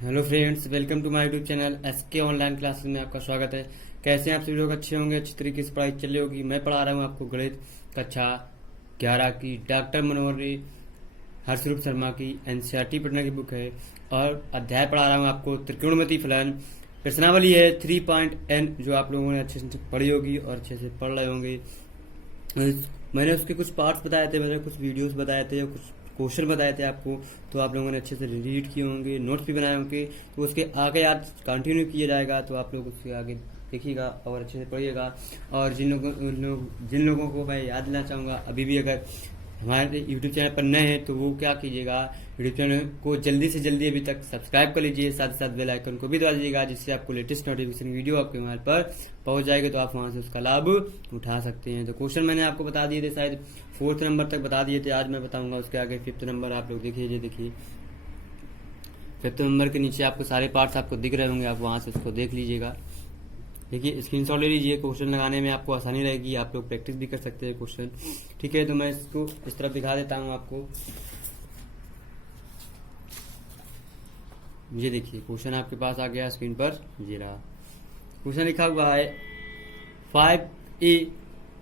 Hello friends, welcome to my YouTube channel SK online classes में आपका स्वागत है। कैसे हैं आप सभी लोग? अच्छे होंगे, अच्छी तरीके से पढ़ाई चल रही होगी। मैं पढ़ा रहा हूँ आपको गणित कक्षा 11 की डॉक्टर मनोहरी हर्षरूप शर्मा की एनसीईआरटी पटना की बुक है और अध्याय पढ़ा रहा हूँ आपको त्रिकोणमिति फलन। प्रश्नावली है 3.n जो आप लोगों ने अच्छे से पढ़ी होगी और अच्छे से पढ़ रहे होंगे। मैंने उसके कुछ पार्ट्स बताए थे, मैंने कुछ वीडियोस बताए थे, कुछ क्वेश्चन बताए थे आपको, तो आप लोगों ने अच्छे से रीड किए होंगे, नोट्स भी बनाए होंगे। तो उसके आगे याद कंटिन्यू किया जाएगा, तो आप लोग उसके आगे देखिएगा और अच्छे से पढ़िएगा। और जिन लोगों को मैं याद दिलाना चाहूँगा, अभी भी अगर हमारे यूट्यूब चैनल पर नए हैं तो वो क्या कीजिएगा, यूट्यूब चैनल को जल्दी से जल्दी अभी तक सब्सक्राइब कर लीजिए, साथ ही साथ बेल आइकन को भी दबा दीजिएगा, जिससे आपको लेटेस्ट नोटिफिकेशन वीडियो आपके मोबाइल पर पहुंच जाएगा, तो आप वहां से उसका लाभ उठा सकते हैं। तो क्वेश्चन मैंने आपको बता दिए थे, शायद 4th नंबर तक बता दिए थे, आज मैं बताऊंगा उसके आगे 5th नंबर। आप लोग देखिए 5th नंबर के नीचे आपको सारे पार्ट्स आपको दिख रहे होंगे, आप वहां से उसको देख लीजिएगा। देखिए स्क्रीनशॉट ले लीजिए, क्वेश्चन लगाने में आपको आसानी रहेगी, आप लोग प्रैक्टिस भी कर सकते हैं क्वेश्चन। ठीक है, तो मैं इसको इस तरफ दिखा देता हूँ आपको। ये देखिए क्वेश्चन आपके पास आ गया स्क्रीन पर, ये रहा क्वेश्चन। लिखा हुआ है 5a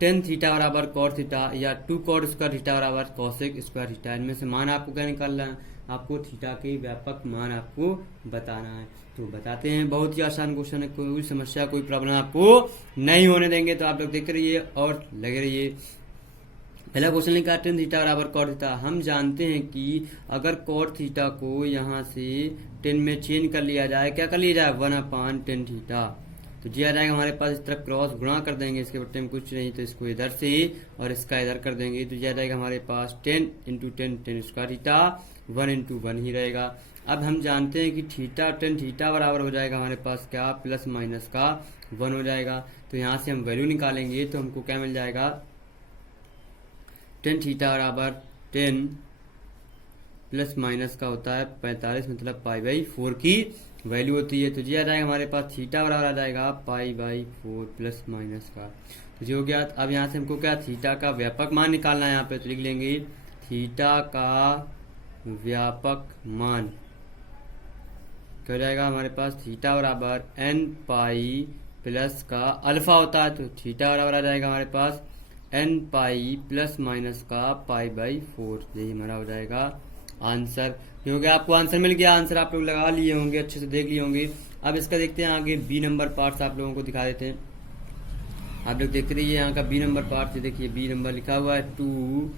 tan थीटा बराबर cot थीटा या 2 cot स्क्वायर थीटा बराबर cosec स्क्वायर थीटा। इनमें से मान आपको क्या निकालना है? आपको थीटा के व्यापक मान आपको बताना है। तो बताते हैं, बहुत ही आसान क्वेश्चन है, कोई समस्या कोई प्रॉब्लम आपको नहीं होने देंगे। तो आप लोग देखते रहिए और लगे रहिए। पहला क्वेश्चन लिखा है tan थीटा बराबर cot थीटा। हम जानते हैं कि अगर cot थीटा को यहाँ से tan में चेंज कर लिया जाए, क्या कर लिया जाए? 1/tan theta. तो जी आ जाएगा हमारे पास, इस तरफ क्रॉस गुणा कर देंगे, इसके बट्टे में कुछ नहीं, तो इसको इधर से और इसका इधर कर देंगे, तो जी आ जाएगा हमारे पास 10 × 10 tan स्क्वायर थीटा, 1 × 1 ही रहेगा। अब हम जानते हैं कि थीटा tan थीटा बराबर हो जाएगा हमारे पास क्या, प्लस माइनस का 1 हो जाएगा। तो यहाँ से हम वैल्यू निकालेंगे तो हमको क्या मिल जाएगा, tan थीटा बराबर 10 प्लस माइनस का होता है 45, मतलब π/4 की वैल्यू होती है। तो जी आ जाएगा हमारे पास थीटा बराबर आ जाएगा π/4 प्लस माइनस का। तो जो हो गया, अब यहाँ से हमको क्या, थीटा का व्यापक मान निकालना है। यहाँ पे तो लिख लेंगे थीटा का व्यापक मान क्या हो जाएगा हमारे पास, थीटा बराबर n प्लस का अल्फा होता है, तो थीटा बराबर आ जाएगा हमारे पास n प्लस माइनस का π/4। यही हमारा हो जाएगा आंसर। क्योंकि आपको आंसर मिल गया, आंसर आप लोग लगा लिए होंगे, अच्छे से देख लिए होंगे। अब इसका देखते हैं आगे बी नंबर पार्ट्स आप लोगों को दिखा देते हैं। आप लोग देखते रहिए, यहाँ का बी नंबर पार्ट देखिए, बी नंबर लिखा हुआ है 2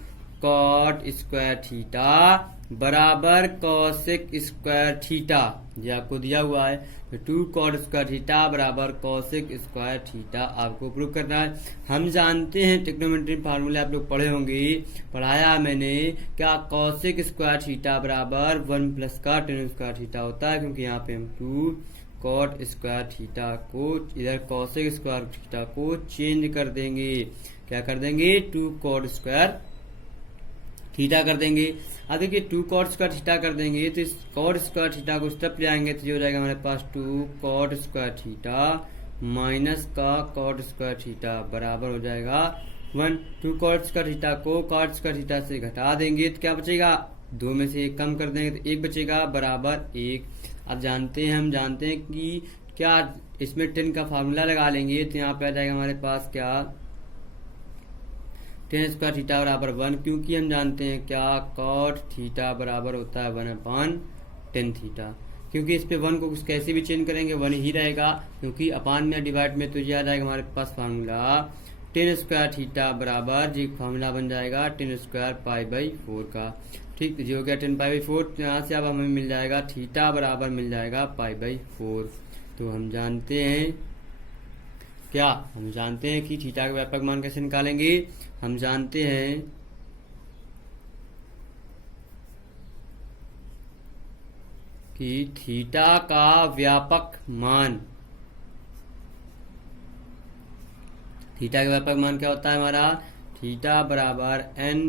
cot स्क्वायर थीटा बराबर cosec स्क्वायर थीटा। ये आपको दिया हुआ है, तो 2 cot स्क्वायर थीटा बराबर cosec स्क्वायर थीटा आपको प्रूव करना है। हम जानते हैं ट्रिग्नोमेट्री फार्मूले आप लोग पढ़े होंगे, पढ़ाया मैंने क्या, cosec स्क्वायर थीटा बराबर 1 प्लस का tan स्क्वायर थीटा होता है, क्योंकि यहाँ पे हम 2 cot स्क्वायर थीटा को इधर cosec स्क्वायर थीटा को चेंज कर देंगे। क्या कर देंगे? 2 cot स्क्वायर थीटा कर देंगे। अब देखिए 2 cot स्क्वायर थीटा कर देंगे, तो इस cot स्क्वायर थीटा को इस तरफ ले आएंगे, तो ये हो जाएगा हमारे पास 2 cot स्क्वायर थीटा माइनस का cot स्क्वायर थीटा बराबर हो जाएगा 1। 2 cot स्क्वायर थीटा को cot स्क्वायर थीटा से घटा देंगे, तो क्या बचेगा, 2 में से 1 कम कर देंगे तो 1 बचेगा बराबर 1। अब हम जानते हैं कि क्या, इसमें 10 का फार्मूला लगा लेंगे, तो यहाँ पे आ जाएगा हमारे पास क्या, tan स्क्वायर थीटा बराबर 1, क्योंकि हम जानते हैं क्या, cot थीटा बराबर होता है 1/tan थीटा। क्योंकि इस पे 1 को कुछ कैसे भी चेंज करेंगे 1 ही रहेगा, क्योंकि अपान में डिवाइड में, तो ये आ जाएगा हमारे पास फार्मूला tan स्क्वायर थीटा बराबर, जी फार्मूला बन जाएगा tan स्क्वायर π/4 का। ठीक, तो जो हो गया 10π/4। तो यहाँ से अब हमें मिल जाएगा थीटा बराबर मिल जाएगा π/4। तो हम जानते हैं क्या, हम जानते हैं कि थीटा का व्यापक मान कैसे निकालेंगे। हम जानते हैं कि थीटा का व्यापक मान, थीटा का व्यापक मान क्या होता है हमारा, थीटा बराबर n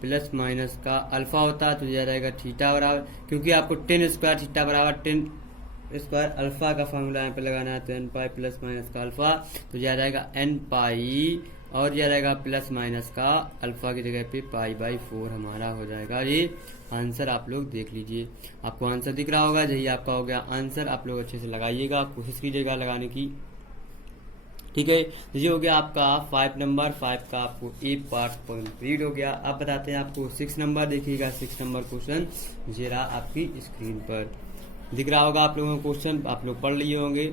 प्लस माइनस का अल्फा होता है, तो यह रहेगा थीटा बराबर, क्योंकि आपको tan स्क्वायर थीटा बराबर tan स्क्वायर अल्फा का फॉर्मूला यहाँ पे लगाना है, तो n पाई प्लस माइनस का अल्फा, तो यह आ जाएगा n पाई और ये रहेगा प्लस माइनस का अल्फा की जगह पे पाई/4 हमारा हो जाएगा। ये आंसर आप लोग देख लीजिए, आपको आंसर दिख रहा होगा, यही आपका हो गया आंसर। आप लोग अच्छे से लगाइएगा, कोशिश कीजिएगा लगाने की, ठीक है। ये हो गया आपका 5 नंबर 5 का आपको ए पार्ट कंप्लीट हो गया। अब बताते हैं आपको 6 नंबर, देखिएगा 6 नंबर क्वेश्चन ये रहा आपकी स्क्रीन पर दिख रहा होगा आप लोगों को क्वेश्चन, आप लोग पढ़ लिए होंगे।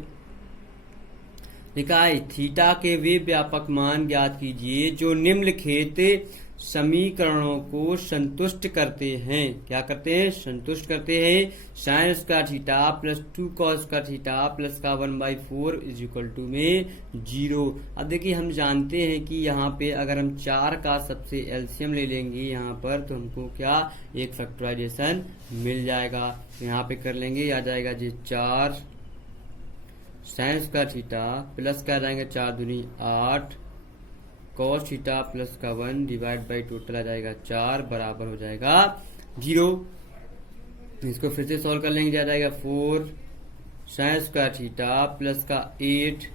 लिखा है थीटा के वे व्यापक मान ज्ञात कीजिए जो निम्नलिखित समीकरणों को संतुष्ट करते हैं। क्या करते हैं? संतुष्ट करते हैं। Sine square theta plus 2 cos square theta plus का 1/4 इज इक्वल टू में 0। अब देखिए हम जानते हैं कि यहाँ पे अगर हम 4 का सबसे एलसीएम ले लेंगे यहाँ पर तो हमको क्या एक फैक्टराइजेशन मिल जाएगा। तो यहाँ पे कर लेंगे, आ जाएगा जी 4 साइन स्क्वायर थीटा प्लस क्या जाएंगे 4 दूनी 8 कॉस थीटा प्लस का 1 डिवाइड बाई टोटल आ जाएगा 4 बराबर हो जाएगा 0। इसको फिर से सॉल्व कर लेंगे, आ जाएगा 4 साइन स्क्वायर थीटा प्लस का 8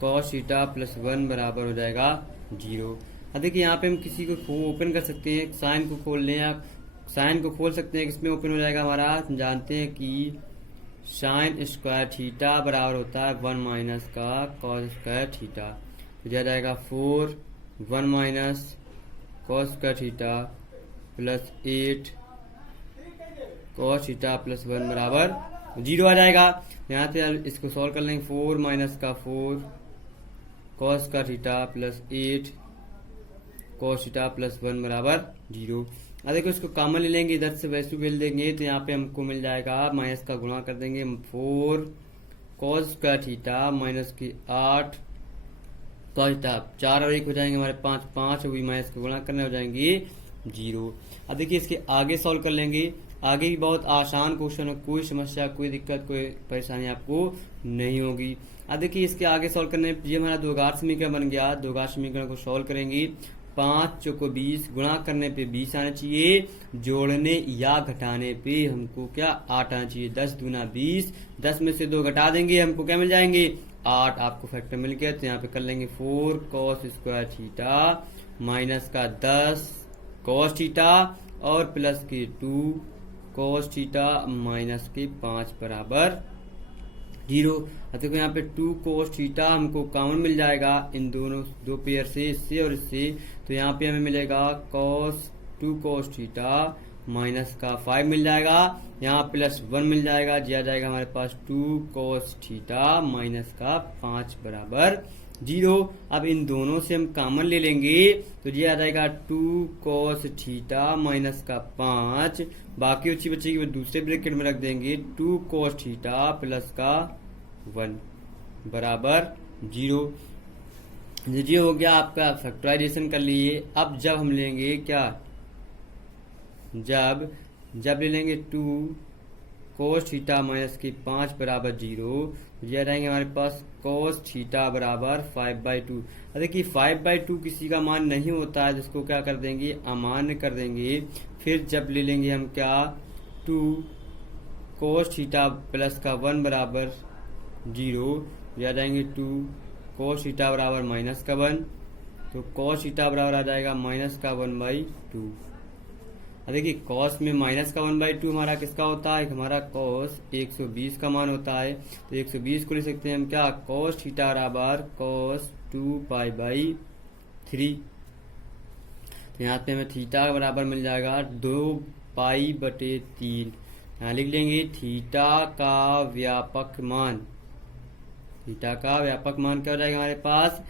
कॉस थीटा प्लस 1 बराबर हो जाएगा 0। अब देखिए यहाँ पे हम किसी को ओपन कर सकते हैं, साइन को खोल लें या साइन को खोल सकते हैं, किसमें ओपन हो जाएगा हमारा, हम जानते हैं कि साइन स्क्वायर थीटा बराबर होता है 1 माइनस का कॉस स्क्वायर थीटा। तो दिया जाएगा 4 1 minus cos square theta plus 8 cos theta plus 1 बराबर 0 आ जाएगा। यहाँ से इसको सॉल्व कर लेंगे, 4 माइनस का 4 cos square theta plus 8 cos theta plus 1 बराबर 0। अब देखो इसको कॉमन ले लेंगे, इधर से वैल्यू मिल देंगे तो यहाँ पे हमको मिल जाएगा माइनस का गुणा कर देंगे 4 कॉस स्क्वायर थीटा माइनस की 8 कॉस थीटा, 4 और 1 हो जाएंगे हमारे 5 5 हुई, माइनस का गुणा करने हो जाएंगे 0। अब देखिए इसके आगे सॉल्व कर लेंगे, आगे भी बहुत आसान क्वेश्चन है, कोई समस्या कोई दिक्कत कोई परेशानी आपको नहीं होगी। अब देखिए इसके आगे सॉल्व करने ये हमारा द्विघात समीकरण बन गया, द्विघात समीकरण को सॉल्व करेंगे 5 चौको 20 गुणा करने पे 20 आना चाहिए, जोड़ने या घटाने पे हमको क्या 8 आना चाहिए। 10 दूना 20, 10 में से 2 घटा देंगे हमको क्या मिल जाएंगे 8, आपको फैक्टर मिल गया। तो यहाँ पे कर लेंगे 4 कॉस स्क्वायर थीटा माइनस का 10 कॉस थीटा और प्लस के 2 कॉस थीटा माइनस के 5 बराबर 0। देखो यहाँ पे 2 कोस थीटा हमको कॉमन मिल जाएगा इन दोनों दो पेयर से, इससे और इससे, तो यहाँ पे हमें मिलेगा कॉस 2 कोस थीटा माइनस का 5 मिल जाएगा, यहाँ प्लस 1 मिल जाएगा, दिया जाएगा हमारे पास 2 कोस थीटा माइनस का 5 बराबर 0। अब इन दोनों से हम कॉमन ले लेंगे तो ये आ जाएगा 2 कोस थीटा माइनस का 5, बाकी अच्छी बच्चे की दूसरे ब्रैकेट में रख देंगे 2 कोस थीटा प्लस का 1 बराबर 0। ये हो गया आपका फैक्टराइजेशन कर लिए। अब जब हम लेंगे क्या, जब ले लेंगे 2 कोस थीटा माइनस की 5 बराबर 0, ये रहेंगे हमारे पास कोस थीटा बराबर 5/2। देखिए 5/2 किसी का मान नहीं होता है, जिसको क्या कर देंगे अमान्य कर देंगे। फिर जब ले लेंगे हम क्या 2 कोस थीटा प्लस का 1 बराबर 0, आ जाएंगे 2 कोस थीटा बराबर माइनस का 1, तो कोस थीटा बराबर आ जाएगा माइनस का 1/2। अब देखिए कॉस में माइनस का 1/2 हमारा किसका होता है, हमारा कॉस 120 का मान होता है, तो 120 को ले सकते हैं हम क्या कॉस थीटा बराबर कॉस 2π/3। तो यहाँ पे हमें थीटा बराबर मिल जाएगा 2π/3। यहाँ लिख लेंगे थीटा का व्यापक मान, थीटा का व्यापक मान क्या हो जाएगा हमारे पास,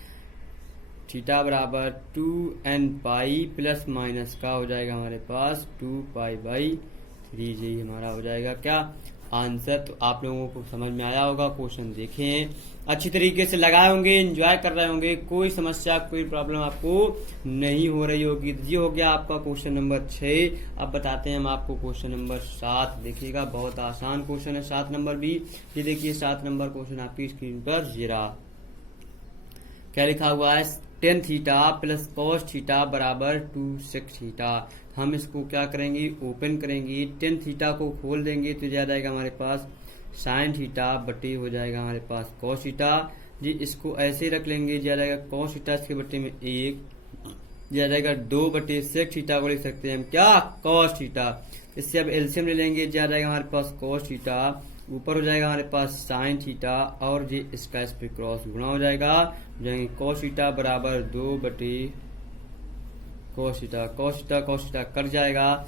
थीटा बराबर 2n पाई प्लस माइनस का हो जाएगा हमारे पास 2π/3। यही हमारा हो जाएगा क्या आंसर। तो आप लोगों को समझ में आया होगा, क्वेश्चन देखें अच्छी तरीके से लगाए होंगे, एंजॉय कर रहे होंगे, कोई समस्या कोई प्रॉब्लम आपको नहीं हो रही होगी। ये हो गया आपका क्वेश्चन नंबर 6। अब बताते हैं हम आपको क्वेश्चन नंबर 7। देखिएगा बहुत आसान क्वेश्चन है 7 नंबर भी। ये देखिए 7 नंबर क्वेश्चन आपकी स्क्रीन पर जीरा क्या लिखा हुआ है, tan theta plus cos theta बराबर 2 sec थीटा। हम इसको क्या करेंगे ओपन करेंगे, tan थीटा को खोल देंगे तो आ जाएगा हमारे पास साइन थीटा बटे हो जाएगा हमारे पास कॉस थीटा। जी इसको ऐसे रख लेंगे, जी आ जाएगा कॉस थीटा इसके बट्टे में 1, जी आ जाएगा 2/sec थीटा को लिख सकते हैं हम क्या, कॉस थीटा। इससे अब एलसीएम ले लेंगे, जी आ जाएगा हमारे पास कॉस थीटा, ऊपर हो जाएगा हमारे पास साइन थीटा और जी इसका इस पे क्रॉस गुणा हो जाएगा, जाएंगे कॉस थीटा बराबर 2 cos theta, cos theta cut जाएगा।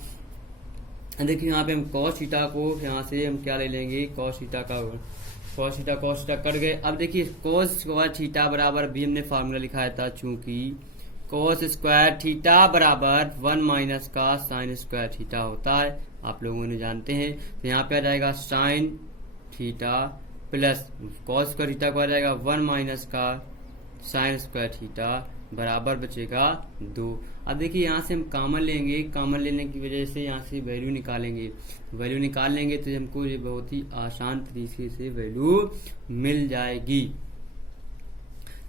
देखिए यहाँ पे हम कॉस थीटा को यहाँ से हम क्या ले लेंगे, कॉस थीटा कट गए। अब देखिए कॉस स्क्वायर थीटा बराबर भी हमने फार्मूला लिखाया था, चूंकि कॉस स्क्वायर थीटा बराबर 1 माइनस का साइन स्क्वायर थीटा होता है, आप लोगों ने जानते हैं। तो यहाँ पे आ जाएगा sine theta plus cos square theta को आ जाएगा 1 माइनस का साइन स्क्वायर थीटा बराबर बचेगा 2। अब देखिए यहाँ से हम कॉमन लेंगे, कॉमन लेने की वजह से यहाँ से वैल्यू निकालेंगे, वैल्यू निकाल लेंगे तो हमको ये बहुत ही आसान तरीके से वैल्यू मिल जाएगी।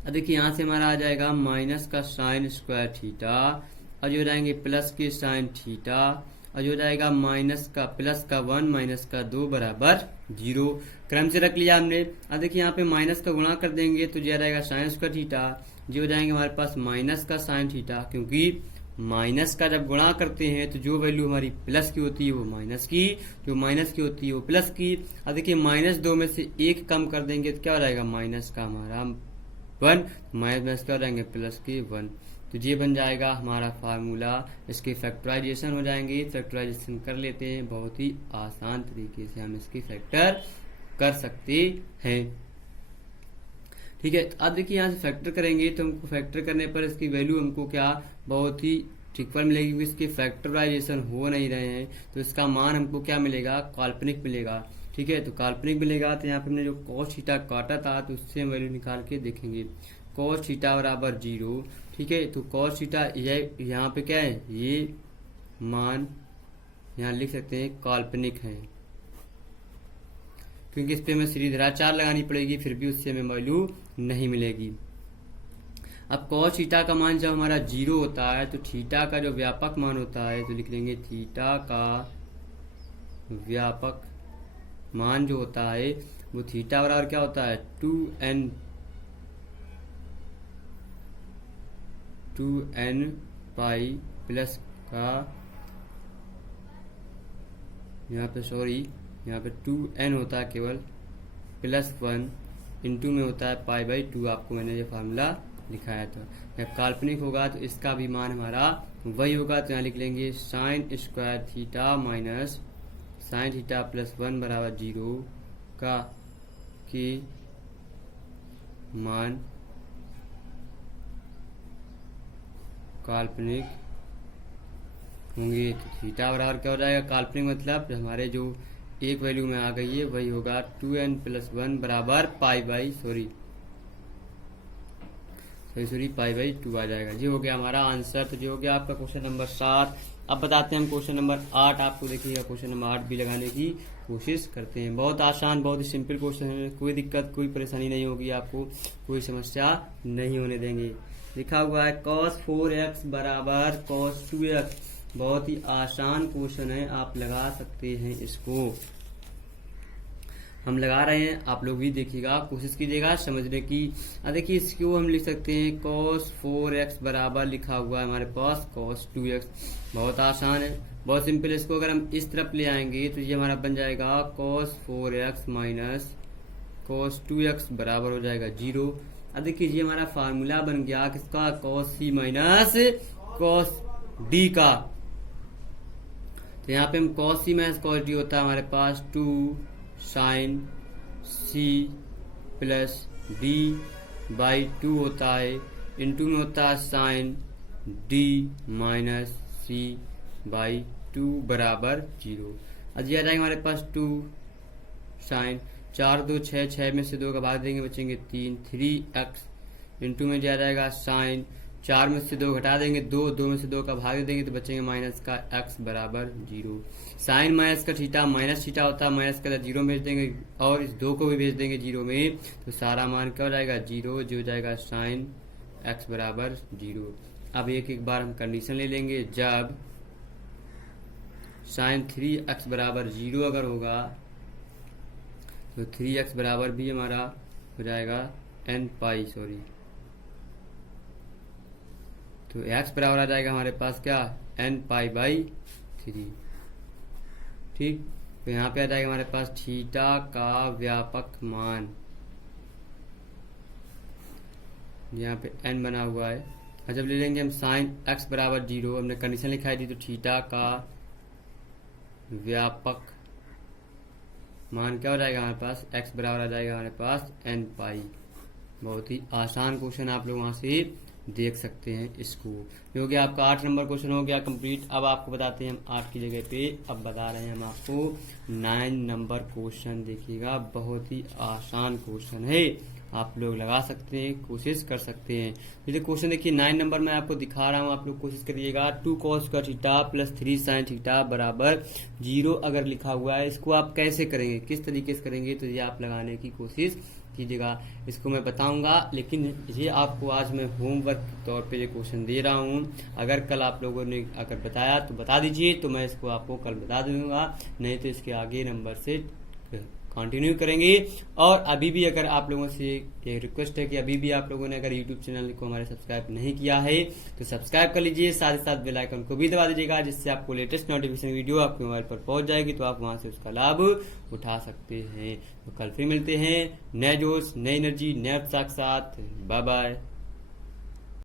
अब देखिए यहाँ से हमारा आ जाएगा माइनस का साइन स्क्वायर थीटा और जो जाएंगे प्लस के साइन थीटा और जो जाएगा माइनस का प्लस का 1 माइनस का 2 बराबर 0, क्रम से रख लिया हमने। अब देखिए यहाँ पे माइनस का गुणा कर देंगे तो जो रहेगा साइन स्क्वायर थीटा, जो हो जाएंगे हमारे पास माइनस का साइन थीटा, क्योंकि माइनस का जब गुणा करते हैं तो जो वैल्यू हमारी प्लस की होती है वो माइनस की, जो माइनस की होती है वो प्लस की। अब देखिए -2 में से 1 कम कर देंगे तो क्या हो जाएगा, माइनस का हमारा 1 माइनस क्या हो जाएंगे प्लस के 1। तो ये बन जाएगा हमारा फार्मूला। इसके फैक्टराइजेशन हो जाएंगे, फैक्टराइजेशन कर लेते हैं, बहुत ही आसान तरीके से हम इसकी फैक्टर कर सकते हैं। ठीक है, अब देखिए यहाँ से फैक्टर करेंगे तो हमको फैक्टर करने पर इसकी वैल्यू हमको क्या बहुत ही ठीक पर मिलेगी, क्योंकि इसके फैक्टराइजेशन हो नहीं रहे हैं तो इसका मान हमको क्या मिलेगा, काल्पनिक मिलेगा। ठीक है, तो काल्पनिक मिलेगा तो यहाँ पे हमने जो कॉस थीटा काटा था तो उससे हम वैल्यू निकाल के देखेंगे, कॉस थीटा बराबर 0। ठीक है, तो कॉस थीटा यहाँ पे क्या है, ये मान यहाँ लिख सकते हैं काल्पनिक है, क्योंकि इस पे हमें सीधी चार लगानी पड़ेगी, फिर भी उससे हमें वैल्यू नहीं मिलेगी। अब कॉस थीटा का मान जब हमारा 0 होता है तो थीटा का जो व्यापक मान होता है तो लिख लेंगे थीटा का व्यापक मान जो होता है वो थीटा बराबर क्या होता है, 2n पाई प्लस का यहाँ पे 2n होता है केवल प्लस 1 इंटू में होता है π/2। आपको मैंने ये फार्मूला लिखाया था। जब काल्पनिक होगा तो इसका भी मान हमारा वही होगा, तो यहाँ लिख लेंगे sine square theta minus sine theta plus 1 बराबर 0 का के मान काल्पनिक होंगे। तो थीटा बराबर क्या हो जाएगा, काल्पनिक मतलब हमारे जो एक वैल्यू में आ गई है वही होगा 2n + 1 बराबर π/2 आ जाएगा। जी हो गया हमारा आंसर। तो जो हो गया आपका क्वेश्चन नंबर 7। अब बताते हैं हम क्वेश्चन नंबर 8। आपको देखिएगा क्वेश्चन नंबर 8 भी लगाने की कोशिश करते हैं। बहुत आसान, बहुत ही सिंपल क्वेश्चन है, कोई दिक्कत कोई परेशानी नहीं होगी, आपको कोई समस्या नहीं होने देंगे। लिखा हुआ है cos 4x बराबर cos 2x। बहुत ही आसान क्वेश्चन है, आप लगा सकते हैं इसको। हम लगा रहे हैं, आप लोग भी देखिएगा, कोशिश कीजिएगा समझने की। देखिए इसको हम लिख सकते हैं cos 4x बराबर लिखा हुआ है हमारे पास cos 2x। बहुत आसान है, बहुत सिंपल। इसको अगर हम इस तरफ ले आएंगे तो ये हमारा बन जाएगा cos 4x minus cos 2x बराबर हो जाएगा 0। अब देखिए ये हमारा फार्मूला बन गया किसका, cos c minus cos d का। तो यहाँ पे हम cos c minus cos d होता है हमारे पास 2 साइन c प्लस d/2 होता है, इंटू में होता है साइन d माइनस c/2 बराबर 0। अब ये आ जाएगा हमारे पास 2 साइन 4 2 6 6 में से 2 का भाग देंगे बचेंगे 3x इंटू में जा जाएगा साइन 4 में से 2 घटा देंगे 2 में से 2 का भाग देंगे तो बचेंगे माइनस का x बराबर 0। साइन माइनस का थीटा माइनस थीटा होता है, माइनस का 0 में भेज देंगे और इस 2 को भी भेज देंगे 0 में, तो सारा मान क्या हो जाएगा 0, जो हो जाएगा साइन x बराबर 0। अब एक बार हम कंडीशन ले लेंगे, जब साइन 3x बराबर 0 अगर होगा तो 3x बराबर भी हमारा हो जाएगा एन पाई सॉरी, तो एक्स बराबर आ जाएगा हमारे पास क्या, एन पाई बाई 3। ठीक, तो यहाँ पे आ जाएगा हमारे पास थीटा का व्यापक मान, यहाँ पे एन बना हुआ है। और जब ले लेंगे हम साइन एक्स बराबर 0, हमने कंडीशन लिखाई थी, तो थीटा का व्यापक मान क्या हो जाएगा हमारे पास, एक्स बराबर आ जाएगा हमारे पास एन पाई। बहुत ही आसान क्वेश्चन आप लोग वहां से देख सकते हैं इसको। ये हो गया आपका 8 नंबर क्वेश्चन हो गया कंप्लीट। अब आपको बताते हैं हम 8 की जगह पे अब बता रहे हैं हम आपको 9 नंबर क्वेश्चन। देखिएगा बहुत ही आसान क्वेश्चन है, आप लोग लगा सकते हैं, कोशिश कर सकते हैं। जैसे क्वेश्चन देखिए 9 नंबर में आपको दिखा रहा हूं, आप लोग कोशिश करिएगा। 2 cos का थीटा प्लस 3 sin थीटा बराबर 0 अगर लिखा हुआ है, इसको आप कैसे करेंगे, किस तरीके से करेंगे, तो ये आप लगाने की कोशिश कीजिएगा। इसको मैं बताऊंगा, लेकिन ये आपको आज मैं होमवर्क के तौर पे ये क्वेश्चन दे रहा हूँ। अगर कल आप लोगों ने अगर बताया तो बता दीजिए, तो मैं इसको आपको कल बता दूंगा, नहीं तो इसके आगे नंबर से कंटिन्यू करेंगे। और अभी भी अगर आप लोगों से एक रिक्वेस्ट है कि अभी भी आप लोगों ने अगर यूट्यूब चैनल को हमारे सब्सक्राइब नहीं किया है तो सब्सक्राइब कर लीजिए, साथ ही साथ बेल आइकन को भी दबा दीजिएगा, जिससे आपको लेटेस्ट नोटिफिकेशन वीडियो आपके मोबाइल पर पहुंच जाएगी, तो आप वहां से उसका लाभ उठा सकते हैं। तो कल फिर मिलते हैं नए जोश, नई एनर्जी, नए उत्साह के साथ। Bye bye.